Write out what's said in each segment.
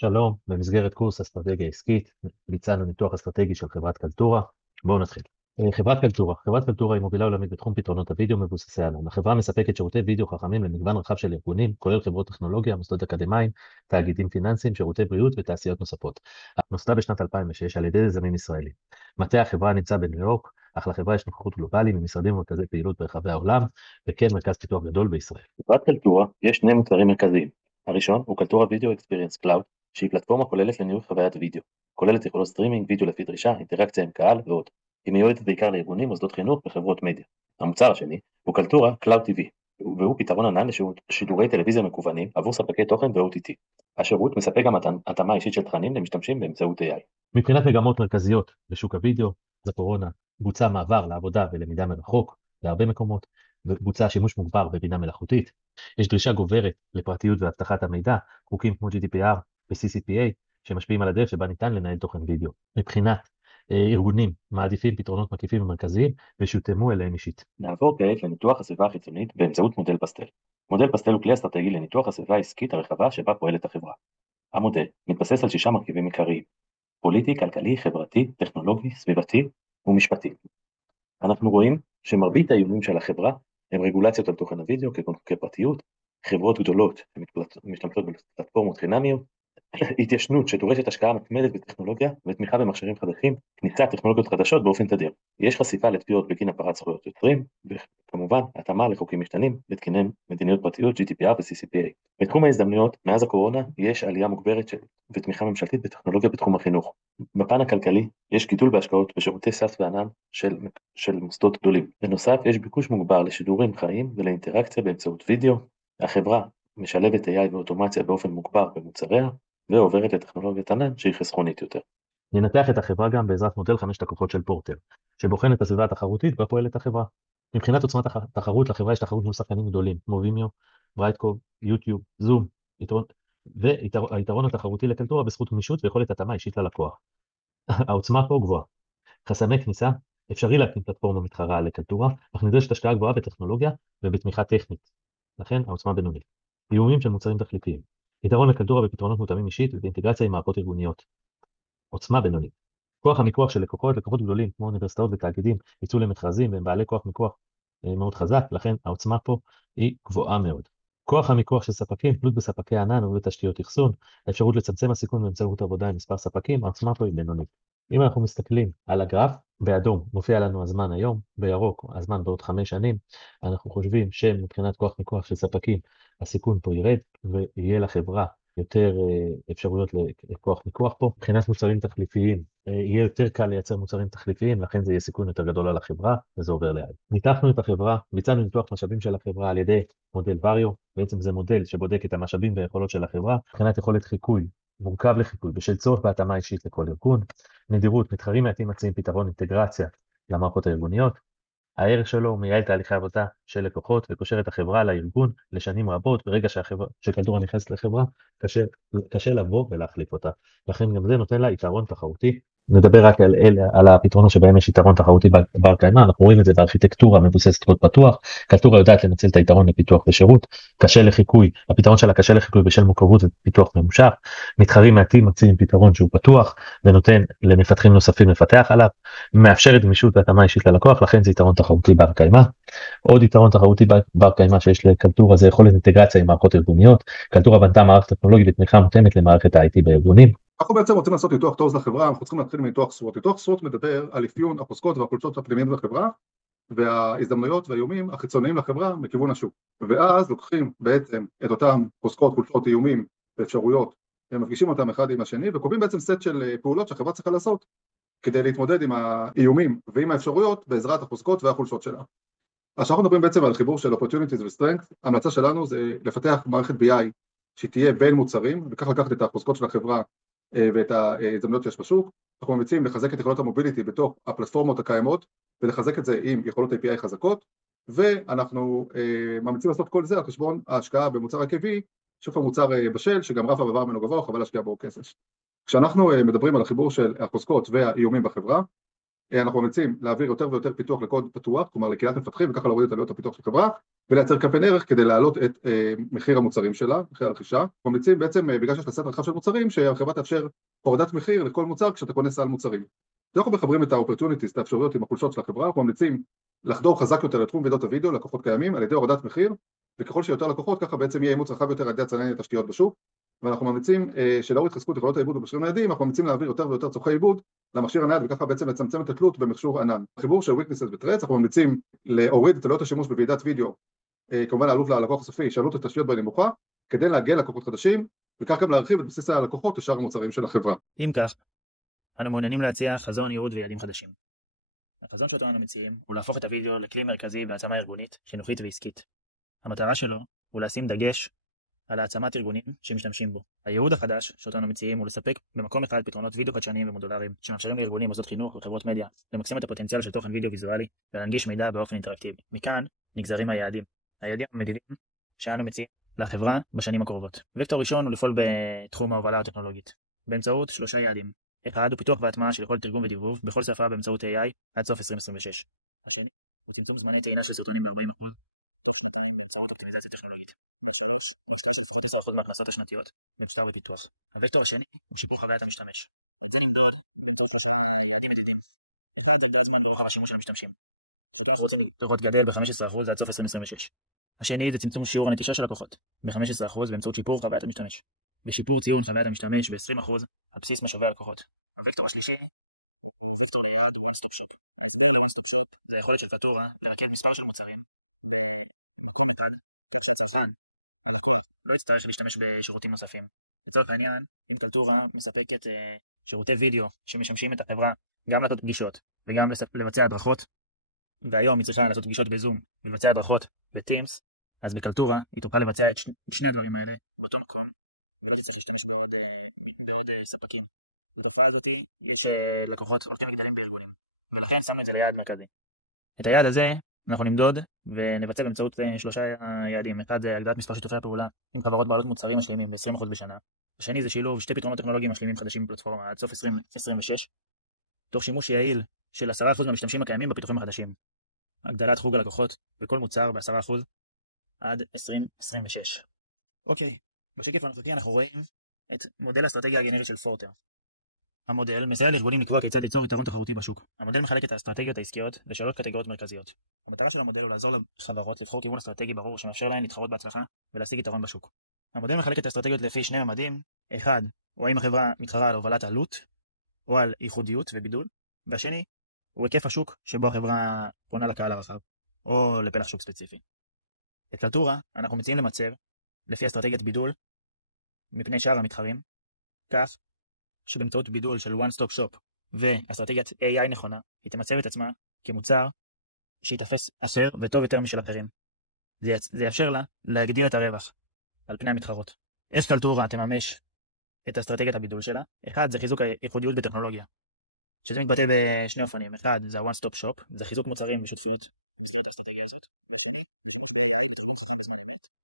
שלום, במסגרת קורס אסטרטגיה עסקית, ביצענו ניתוח אסטרטגי של חברת קלטורה. בואו נתחיל. חברת קלטורה היא מובילה עולמית בתחום פתרונות הוידאו מבוססי ענן. החברה מספקת שירותי וידאו חכמים למגוון רחב של ארגונים, כולל חברות טכנולוגיה, מוסדות אקדמיים, תאגידים פיננסיים, שירותי בריאות ותעשיות נוספות. נוסדה בשנת 2006 על ידי יזמים ישראלים. מטה החברה נמצא בניו יורק, אך לחברה יש נוכחות גלובלית ממשרדים ומרכזי פעילות ברחבי העולם, וכן מרכז פיתוח גדול בישראל. בחברת קלטורה יש שני מוצרים מרכזיים. הראשון הוא קלטורה וידאו אקספיריאנס קלאוד, שהיא פלטפורמה כוללת לניהול חוויית וידאו. כוללת יכולות סטרימינג, וידאו לפי דרישה, אינטראקציה עם קהל ועוד. היא מיועדת בעיקר לארגונים, מוסדות חינוך וחברות מדיה. המוצר השני הוא קלטורה קלאוד TV, והוא פתרון ענן לשידורי טלוויזיה מקוונים עבור ספקי תוכן ו-OTT. השירות מספק גם התאמה אישית של תכנים למשתמשים באמצעות AI. מבחינת מגמות מרכזיות בשוק הוידאו, הקורונה בוצע מעבר לעבודה ולמידה מרחוק בהרבה מקומות, ובוצע שימוש מוגבר בבינה מלאכותית. יש דרישה גוברת לפרטיות ואבטחת המידע, חוקים כמו GDPR ו-CCPA שמשפיעים על הדרך שבה ניתן לנהל תוכן וידאו. מבחינת ארגונים מעדיפים פתרונות מקיפים ומרכזיים ושותאמו אליהם אישית. נעבור כעת לניתוח הסביבה החיצונית באמצעות מודל פסטל. מודל פסטל הוא כלי אסטרטגי לניתוח הסביבה העסקית הרחבה שבה פועלת החברה. המודל מתבסס על 6 מרכיבים עיקריים: פוליטי, כלכלי, חברתי, טכנולוגי, סביבתי ומשפטי. אנחנו רואים שמרבית האיומים של החברה הם רגולציות על תוכן הוידאו כפרטיות, חברות גדולות שמשתמשות בפלטפורמות חינמיות, התיישנות שדורשת השקעה מתמדת בטכנולוגיה ותמיכה במכשירים חדשים, כניסת טכנולוגיות חדשות באופן תדיר. יש חשיפה לתביעות בגין הפרת זכויות יוצרים, וכמובן התאמה לחוקים משתנים ותקיני מדיניות פרטיות GDPR ו-CCPA. בתחום ההזדמנויות, מאז הקורונה יש עלייה מוגברת ותמיכה ממשלתית בטכנולוגיה בתחום החינוך. בפן הכלכלי יש גידול בהשקעות בשירותי SaaS וענן של מוסדות גדולים. בנוסף, יש ביקוש מוגבר לשידורים חיים ולאינטראקציה באמצעות וידאו. החברה משלבת AI ואוטומציה באופן מוגבר במוצריה, ועוברת לטכנולוגיית ענן שהיא חסכונית יותר. ננתח את החברה גם בעזרת מודל 5 לקוחות של פורטר, שבוחן את הסביבה התחרותית בה פועלת החברה. מבחינת עוצמת התחרות, לחברה יש תחרות מול שחקנים גדולים, כמו וימיו, ברייטקוב, יוטיוב, זום, והיתרון התחרותי לקלטורה בזכות גמישות ויכולת התאמה אישית ללקוח. העוצמה פה גבוהה. חסמי כניסה, אפשרי להקים פלטפורמה מתחרה לקלטורה, אך נדרשת השקעה גבוהה בטכנולוגיה ובתמיכה טכנית. לכן העוצמה בינונית. איומים של מוצרים תחליפיים. יתרון לקלטורה בפתרונות מותאמים אישית ובאינטגרציה עם מערכות ארגוניות. עוצמה בינונית. כוח המיקוח של לקוחות גדולים כמו אוניברסיטאות ותאגידים יצאו למכרזים והם בעלי כוח מיקוח מאוד חזק, לכן העוצמה פה היא גבוהה מאוד. כוח המיקוח של ספקים, תלות בספקי ענן ובתשתיות אחסון, האפשרות לצמצם הסיכון באמצעות עבודה עם מספר ספקים, העוצמה פה היא בינונית. אם אנחנו מסתכלים על הגרף, באדום מופיע לנו הזמן היום, בירוק הזמן בעוד 5 שנים, אנחנו חושבים שמבחינת כוח מיקוח של ספקים, הסיכון פה ירד ויהיה לחברה יותר אפשרויות לכוח מיקוח פה. מבחינת מוצרים תחליפיים, יהיה יותר קל לייצר מוצרים תחליפיים, לכן זה יהיה סיכון יותר גדול על החברה, וזה עובר ליד. ניתחנו את החברה, ביצענו ניתוח משאבים של החברה על ידי מודל וריו, בעצם זה מודל שבודק את המשאבים והיכולות של החברה, מבחינת יכולת חיקוי, מורכב לחיקוי, בשל צורך בהתאמה אישית לכל ארגון, נדירות, מתחרים מעטים מציעים פתרון אינטגרציה למערכות הארגוניות, הערך שלו הוא מייעל תהליכי עבודה של לקוחות וקושר את החברה לארגון לשנים רבות, ברגע שקלטורה נכנסת לחברה, קשה לבוא ולהחליף אותה. לכן גם זה נותן לה יתרון תחרותי. נדבר רק על הפתרונות שבהם יש יתרון תחרותי בר קיימא, אנחנו רואים את זה בארכיטקטורה מבוססת קוד פתוח, קלטורה יודעת לנצל את היתרון לפיתוח ושירות, קשה לחיקוי, הפתרון שלה קשה לחיקוי בשל מורכבות ופיתוח ממושך, מתחרים מעטים מציעים פתרון שהוא פתוח ונותן למפתחים נוספים לפתח עליו, מאפשרת גמישות והתאמה אישית ללקוח, לכן זה יתרון תחרותי בר קיימא. עוד יתרון תחרותי בר קיימא שיש לקלטורה זה יכולת אינטגרציה עם מערכות ארגוניות, קלטורה בנתה מערכת טכנולוגית ותמיכה מותאמת למערכת ה-IT בארגונים. אנחנו בעצם רוצים לעשות ניתוח טוב לחברה, אנחנו צריכים להתחיל מניתוח SWOT. ניתוח SWOT מדבר על אפיון החוזקות והחולשות הפנימיים בחברה, וההזדמנויות והאיומים החיצוניים לחברה מכיוון השוק. ואז לוקחים בעצם את אותם חוזקות, חולשות, איומים ואפשרויות, ומפגישים אותם אחד עם השני, וקובעים בעצם סט של פעולות שהחברה צריכה לעשות, כדי להתמודד עם האיומים ועם האפשרויות בעזרת החוזקות והחולשות שלה. אז אנחנו מדברים בעצם על חיבור של opportunities ו-strength. ההמלצה שלנו זה לפתח מערכת BI שתהיה בין מוצרים, וכך לקחת את החוזקות של החברה ואת ההזדמנויות שיש בשוק. אנחנו ממליצים לחזק את יכולות המוביליטי בתוך הפלטפורמות הקיימות, ולחזק את זה עם יכולות API חזקות, ואנחנו ממליצים לעשות כל זה על חשבון ההשקעה במוצר עקבי, שהוא מוצר בשל, שגם רף המעבר ממנו גבוה, חבל להשקיע בו כסף. כשאנחנו מדברים על החיבור של החוזקות והאיומים בחברה, אנחנו ממליצים להעביר יותר ויותר פיתוח לקוד פתוח, כלומר לקהילת מפתחים, וככה להוריד את עלויות הפיתוח של חברה, ולייצר קמפיין ערך כדי להעלות את מחיר המוצרים שלה, מחיר הרכישה. ממליצים בעצם, בגלל שיש לה סט רחב של מוצרים, שהחברה תאפשר הורדת מחיר לכל מוצר כשאתה קונה סל מוצרים. אנחנו מחברים את ה-opportunities, את האפשרויות עם החולשות של החברה, אנחנו ממליצים לחדור חזק יותר לתחום וידאות הוידאו, לקוחות קיימים, על ידי הורדת מחיר, וככל שיותר לקוחות, ככה בעצם יהיה אימוץ רחב יותר על ידי הצרכנים לתשתיות בשוק. ואנחנו ממליצים שלאור התחזקות יכולות העיבוד במכשירים ניידים, אנחנו ממליצים להעביר יותר ויותר צורכי עיבוד למכשיר הנייד, וככה בעצם לצמצם את התלות במכשור ענן. חיבור של weaknesses ו-threats, אנחנו ממליצים להוריד את עלויות השימוש בוועידת וידאו, כמובן העלות ללקוח הסופי, שעלות התשתיות בה נמוכה, כדי להגיע ללקוחות חדשים, וכך גם להרחיב את בסיס הלקוחות לשאר המוצרים של החברה. אם כך, אנו מעוניינים להציע חזון ייעוד ויעדים חדשים. החזון שאותו אנו מציעים הוא להפוך את הוידאו לכלי מרכזי בהעצמה ארגונית, חינוכית ועסקית. המטרה שלו הוא לשים דגש על העצמת ארגונים שמשתמשים בו. הייעוד החדש שאותו אנו מציעים הוא לספק במקום אחד פתרונות וידאו חדשניים ומודולריים שמאפשרים לארגונים, מוסדות חינוך וחברות מדיה למקסם את הפוטנציאל של תוכן וידאו ויזואלי ולהנגיש מידע באופן אינטראקטיבי. מכאן נגזרים היעדים. היעדים המדידים שאנו מציעים לחברה בשנים הקרובות. וקטור ראשון הוא לפעול בתחום ההובלה הטכנולוגית באמצעות 3 יעדים. אחד הוא פיתוח והטמעה של יכולת תרגום ודיבוב בכל שפה באמצעות AI עד סוף 2026. השני הוא צמצום זמני טעינה של סרטונים ב-40% באמצעות אופטימיזציה טכנולוגית. 10% מההכנסות השנתיות במחקר ופיתוח. הוקטור השני הוא שיפור חוויית המשתמש. זה למדוד יעדים מדידים. אחד זה הגדלת זמן ורוחב השימוש של המשתמשים. אנחנו רוצים לראות גדל ב-15% עד סוף 2026. השני זה צמצום שיעור הנטישה של לקוחות ב-15% באמצעות שיפור חוויית המשתמש. בשיפור ציון חוויית המשתמש ב-20% על בסיס משווי הלקוחות. הוקטור השלישי הוא וקטור ליעד one stop shop. זה היכולת של קלטורה לרכז מספר של מוצרים. לא יצטרך להשתמש בשירותים נוספים. לצורך העניין, אם קלטורה מספקת שירותי וידאו שמשמשים את החברה גם לעשות פגישות וגם לבצע הדרכות, והיום היא צריכה לעשות פגישות בזום ולבצע הדרכות בטימס, אז בקלטורה היא תוכל לבצע את שני הדברים האלה באותו מקום, ולא תצטרך להשתמש בעוד ספקים. בתופעה הזאת יש לקוחות מרכיבים גדולים בארגונים, ולכן שמנו את זה ליעד מרכזי. את היעד הזה אנחנו נמדוד ונבצע באמצעות 3 יעדים. אחד זה הגדלת מספר שיתופי הפעולה עם חברות בעלות מוצרים משלימים ב-20% בשנה. השני זה שילוב 2 פתרונות טכנולוגיים משלימים חדשים בפלטפורמה עד סוף 2026, תוך שימוש יעיל של 10% מהמשתמשים הקיימים בפיתוחים החדשים. הגדלת חוג הלקוחות בכל מוצר ב-10% עד 2026. אוקיי, בשקף הנוכחי אנחנו רואים את מודל האסטרטגיה הגנרית של פורטר. המודל מסייע לארגונים לקבוע כיצד ליצור יתרון תחרותי בשוק. המודל מחלק את האסטרטגיות העסקיות ל3 קטגוריות מרכזיות. המטרה של המודל הוא לעזור לחברות לבחור כיוון אסטרטגי ברור שמאפשר להן להתחרות בהצלחה ולהשיג יתרון בשוק. המודל מחלק את האסטרטגיות לפי 2 ממדים. אחד, הוא האם החברה מתחרה על הובלת עלות או על ייחודיות ובידול, והשני הוא היקף השוק שבו החברה פונה לקהל הרחב או לפלח שוק ספציפי. את קלטורה אנחנו מציעים למצב לפי אסטרטגיית בידול מפני שאר המתחרים, כך שבאמצעות בידול של one stop shop ואסטרטגיית AI נכונה, היא תמצב את עצמה כמוצר שיתפס אשר וטוב יותר משל אחרים. זה יאפשר לה להגדיל את הרווח על פני המתחרות. איך קלטורה תממש את אסטרטגיית הבידול שלה? אחד זה חיזוק הייחודיות בטכנולוגיה, שזה מתבטא בשני אופנים. אחד זה ה-one stop shop, זה חיזוק מוצרים ושותפויות במסגרת האסטרטגיה הזאת.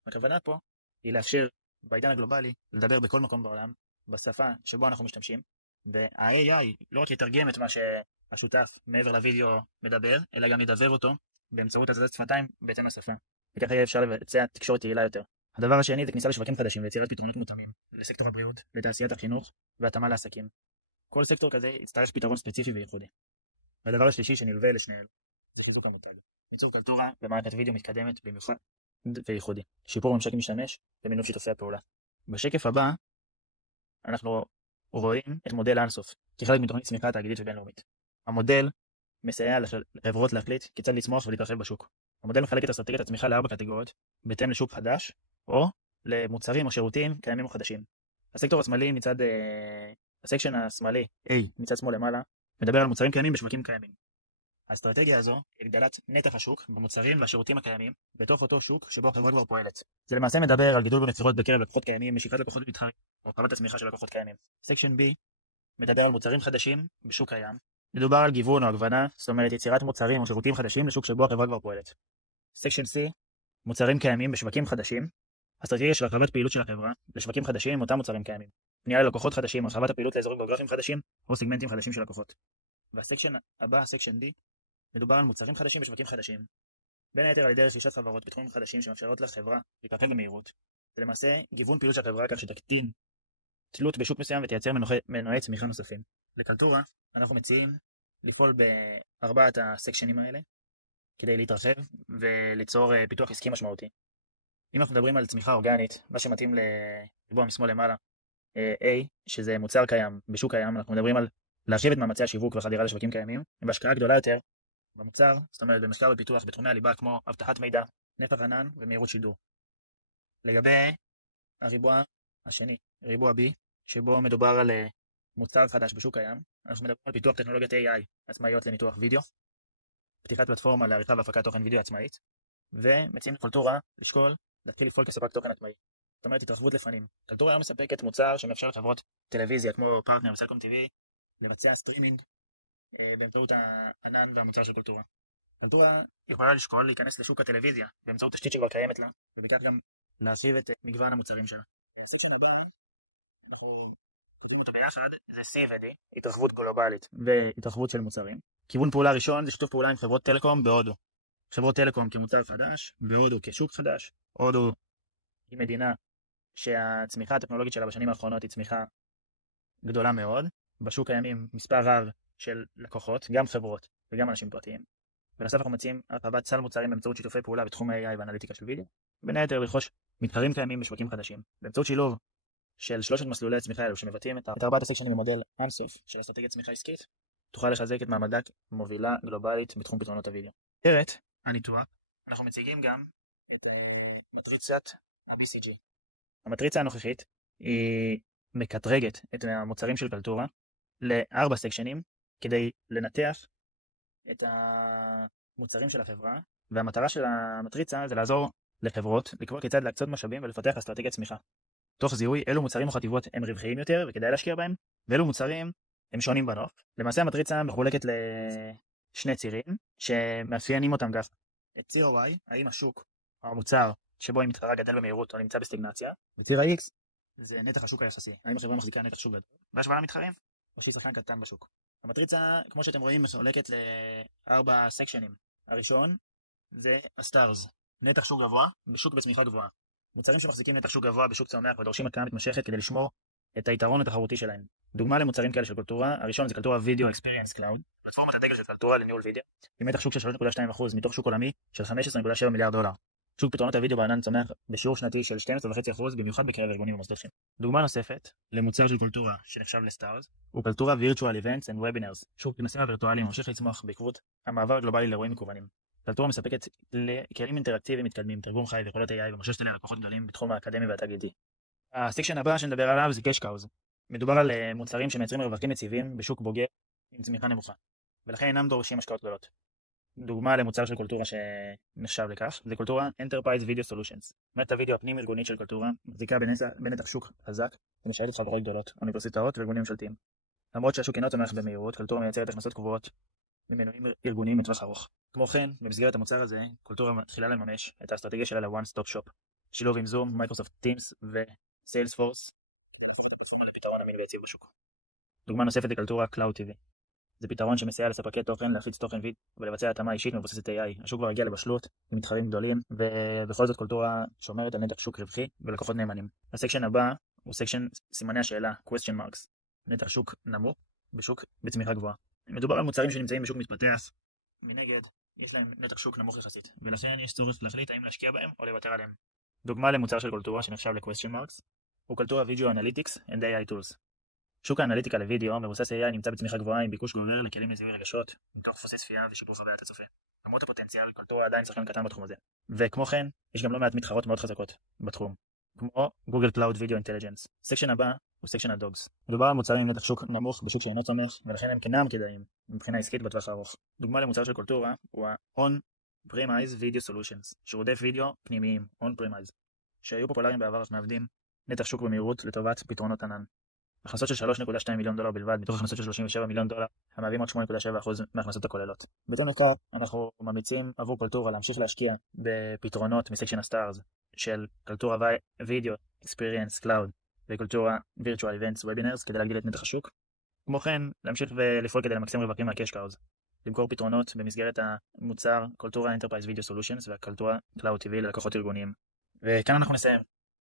הכוונה פה היא לאפשר בעידן הגלובלי לדבר בכל מקום בעולם בשפה שבו אנחנו משתמשים, וה-AI לא רק יתרגם את מה שהשותף מעבר לוידאו מדבר, אלא גם ידבר אותו באמצעות הזזת שפתיים בהתאם לשפה, וככה יהיה אפשר לבצע תקשורת יעילה יותר. הדבר השני זה כניסה לשווקים חדשים ויצירת פתרונות מותאמים לסקטור הבריאות, לתעשיית החינוך והתאמה לעסקים. כל סקטור כזה יצטרך פתרון ספציפי וייחודי. והדבר השלישי שנלווה לשני אלו זה חיזוק המותג. ניצור קלטורה במערכת וידאו מתקדמת במיוחד וייחודי, שיפור ממשק משתמש ומינוף שיתופי הפעולה. בשקף הבא אנחנו רואים את מודל אנסוף כחלק מתוכנית צמיחה תאגידית ובינלאומית. המודל מסייע לחברות להחליט כיצד לצמוח ולהתרחב בשוק. המודל מחלק את אסטרטגיית הצמיחה ל4 קטגוריות בהתאם לשוק חדש או למוצרים או שירותים קיימים או חדשים. הסקטור השמאלי מצד הסקשן השמאלי A מצד שמאל למעלה מדבר על מוצרים קיימים בשווקים קיימים. האסטרטגיה הזו היא הגדלת נתח השוק במוצרים והשירותים הקיימים בתוך אותו שוק שבו החברה כבר פועלת. זה למעשה מדבר על גידול במכירות בקרב לקוחות קיימים, משיכת לקוחות מתחרים או הרחבת הצמיחה של לקוחות קיימים. סקשן B מדבר על מוצרים חדשים בשוק קיים. מדובר על גיוון או הגוונה, זאת אומרת יצירת מוצרים או שירותים חדשים לשוק שבו החברה כבר פועלת. סקשן C מוצרים קיימים בשווקים חדשים. אסטרטגיה של הרחבת פעילות של החברה לשווקים חדשים עם אותם מוצרים קיימים. פנייה ללקוחות חדשים, הרחבת הפעילות לאזורים גיאוגרפיים חדשים או סגמנטים חדשים של לקוחות. והסקשן הבא, סקשן D, מדובר על מוצרים חדשים בשווקים חדשים. בין היתר על ידי רכישת חברות בתחומים חדשים שמאפשרות לחברה להתרחב במהירות. זה למעשה גיוון פעילות של החברה כך שתקטין תלות בשוק מסוים ותייצר מנועי צמיחה נוספים. לקלטורה אנחנו מציעים לפעול בארבעת הסקשנים האלה כדי להתרחב וליצור פיתוח עסקי משמעותי. אם אנחנו מדברים על צמיחה אורגנית, מה שמתאים לריבוע משמאל למעלה, A, שזה מוצר קיים בשוק קיים, אנחנו מדברים על להרחיב את מאמצי השיווק וחדירה לשווקים קיימים, בהשקעה גדולה יותר במוצר, זאת אומרת במחקר ופיתוח בתחומי הליבה כמו אבטחת מידע, נפח ענן ומהירות שידור. לגבי הריבוע השני, ריבוע B, שבו מדובר על מוצר חדש בשוק קיים, אנחנו מדברים על פיתוח טכנולוגיית AI עצמאיות לניתוח וידאו, פתיחת פלטפורמה לעריכה והפקת תוכן וידאו עצמאית, ומציעים לקלטורה לשקול להתחיל לפעול כספק תוכן עצמאי. זאת אומרת התרחבות לפנים. קלטורה היום מספקת מוצר שמאפשר לחברות טלוויזיה כמו פרטנר, סלקום TV, לבצע סטרימינג באמצעות הענן והמוצר של קלטורה. קלטורה יכולה לשקול להיכנס לשוק הטלוויזיה באמצעות תשתית שכבר קיימת לה, ובכך גם להרחיב את מגוון המוצרים שלה. הסקשן הבא, אנחנו כותבים אותה ביחד, זה C ו-D, התרחבות גלובלית והתרחבות של מוצרים. כיוון פעולה ראשון זה שיתוף פעולה עם חברות טלקום בהודו. חברות טלקום כמוצר חדש, בהודו כשוק חדש. הודו היא מדינה שהצמיחה הטכנולוגית שלה בשנים האחרונות היא צמיחה גדולה מאוד. בשוק קיימים מספר רב של לקוחות, גם חברות וגם אנשים פרטיים. בנוסף אנחנו מציעים הרחבת סל מוצרים באמצעות שיתופי פעולה בתחום AI ואנליטיקה של וידאו. בין היתר לרכוש מתחרים קיימים בשווקים חדשים. באמצעות שילוב של שלושת מסלולי הצמיחה האלו שמבטאים את ארבעת הסקשנים במודל אמסוף של אסטרטגיית צמיחה עסקית, תוכל לחזק את מעמדה מובילה גלובלית בתחום פתרונות הוידאו. במסגרת הניתוח אנחנו מציגים גם את מטריצת ה-BCG. המטריצה הנוכחית היא מקטרגת את המוצרים של קלטורה לארבע סקשנים כדי לנתח את המוצרים של החברה, והמטרה של המטריצה זה לעזור לחברות לקבוע כיצד להקצות משאבים ולפתח אסטרטגיית צמיחה. תוך זיהוי אילו מוצרים או חטיבות הם רווחיים יותר וכדאי להשקיע בהם, ואילו מוצרים הם שונים בנוף. למעשה המטריצה מחולקת לשני צירים שמאפיינים אותם כך. את ציר Y, האם השוק או המוצר שבו היא מתחרה גדל במהירות או נמצא בסטגנציה, וציר ה-X זה נתח השוק היחסי, האם החברה מחזיקה נתח שוק גדול בהשוואה למתחרים או שהיא שחקן קטן בשוק. המטריצה, כמו שאתם רואים, מחולקת לארבע סקשנים. הראשון זה הסטארס, נתח שוק גבוה בשוק בצמיחה גבוהה. מוצרים שמחזיקים נתח שוק גבוה בשוק צומח ודורשים התקנה מתמשכת כדי לשמור את היתרון התחרותי שלהם. דוגמה למוצרים כאלה של קלטורה, הראשון זה קלטורה וידאו אקספיריאנס קלאוד, פלטפורמת הדגל של קלטורה לניהול וידאו, עם נתח שוק של 3.2% מתוך שוק עולמי של 15.7 מיליארד דולר. שוק פתרונות הוידאו בענן צומח בשיעור שנתי של 12.5% במיוחד בקרב ארגונים ומוסדות חינוך. דוגמה נוספת למוצר של קלטורה שנחשב לסטארס הוא קלטורה Virtual Events and Webinars. שוק כנסים הווירטואליים ממשיך לצמוח בעקבות המעבר הגלובלי לאירועים מקוונים. קלטורה מספקת לכלים אינטראקטיביים מתקדמים, תרגום חי ויכולות AI ומחשבת אליה לקוחות גדולים בתחום האקדמי והתאגידי. הסקשן הבא שנדבר עליו זה Cash Cows. מדובר על מוצרים שמייצרים רווקים יציבים בשוק בוגר עם צמיחה נמוכה, ולכן אינם דורשים השקעות גדולות. דוגמה למוצר של קלטורה שנחשב לכך זה קלטורה Enterprise Video Solutions. מערכת הוידאו הפנים ארגונית של קלטורה מחזיקה בנתח שוק חזק ומשרת חברות גדולות, אוניברסיטאות וארגונים ממשלתיים. למרות שהשוק אינו צומח במהירות, קלטורה מייצרת הכנסות קבועות ממנועים ארגוניים לטווח ארוך. כמו כן, במסגרת המוצר הזה, קלטורה מתחילה לממש את האסטרטגיה שלה ל-One Stop Shop, שילוב עם זום, מייקרוסופט טימס וסיילספורס, לפתרון אמין ויציב בשוק. דוגמה נוספת היא קלטורה Cloud TV. זה פתרון שמסייע לספקי תוכן להפיץ תוכן וידאו ולבצע התאמה אישית מבוססת AI. השוק כבר הגיע לבשלות עם מתחרים גדולים, ובכל זאת קלטורה שומרת על נתח שוק רווחי ולקוחות נאמנים. הסקשן הבא הוא סקשן סימני השאלה, question marks. נתח שוק נמוך בשוק בצמיחה גבוהה. מדובר על מוצרים שנמצאים בשוק מתפתח, מנגד יש להם נתח שוק נמוך יחסית, ולכן יש צורך להחליט האם להשקיע בהם או לוותר עליהם. דוגמה למוצר של קלטורה שנחשב ל-question marks הוא קלטורה Video Analytics and AI Tools. שוק האנליטיקה לוידאו מבוסס AI נמצא בצמיחה גבוהה עם ביקוש גובר לכלים לזיהוי רגשות, מתוך דפוסי צפייה ושיפור חוויית הצופה. למרות הפוטנציאל, קלטורה עדיין שחקן קטן בתחום הזה. וכמו כן, יש גם לא מעט מתחרות מאוד חזקות בתחום, כמו Google Cloud Video Intelligence. סקשן הבא הוא סקשן הדוגס. מדובר על מוצרים עם נתח שוק נמוך בשוק שאינו צומח, ולכן הם אינם כדאיים מבחינה עסקית בטווח הארוך. דוגמה למוצר של קלטורה הוא ה-On-Premise Video Solutions, שירותי וידאו פנימיים, On-Premise, שהיו פופולריים בעבר אך מעבדים נתח שוק במהירות לטובת פתרונות ענן. הכנסות של 3.2 מיליון דולר בלבד, מתוך הכנסות של 37 מיליון דולר, המהווים רק 8.7% מההכנסות הכוללות. בתור נקר, אנחנו ממליצים עבור קלטורה להמשיך להשקיע בפתרונות מסקשן הסטארס של קלטורה Video Experience Cloud וקלטורה Virtual Events Webinars כדי להגדיל את נתח השוק, כמו כן, להמשיך ולפעול כדי למקסם רווחים מהקאש קאוז, למכור פתרונות במסגרת המוצר קולטורה Enterprise Video Solutions והקולטורה Cloud TV ללקוחות ארגוניים. וכאן אנחנו נסיים.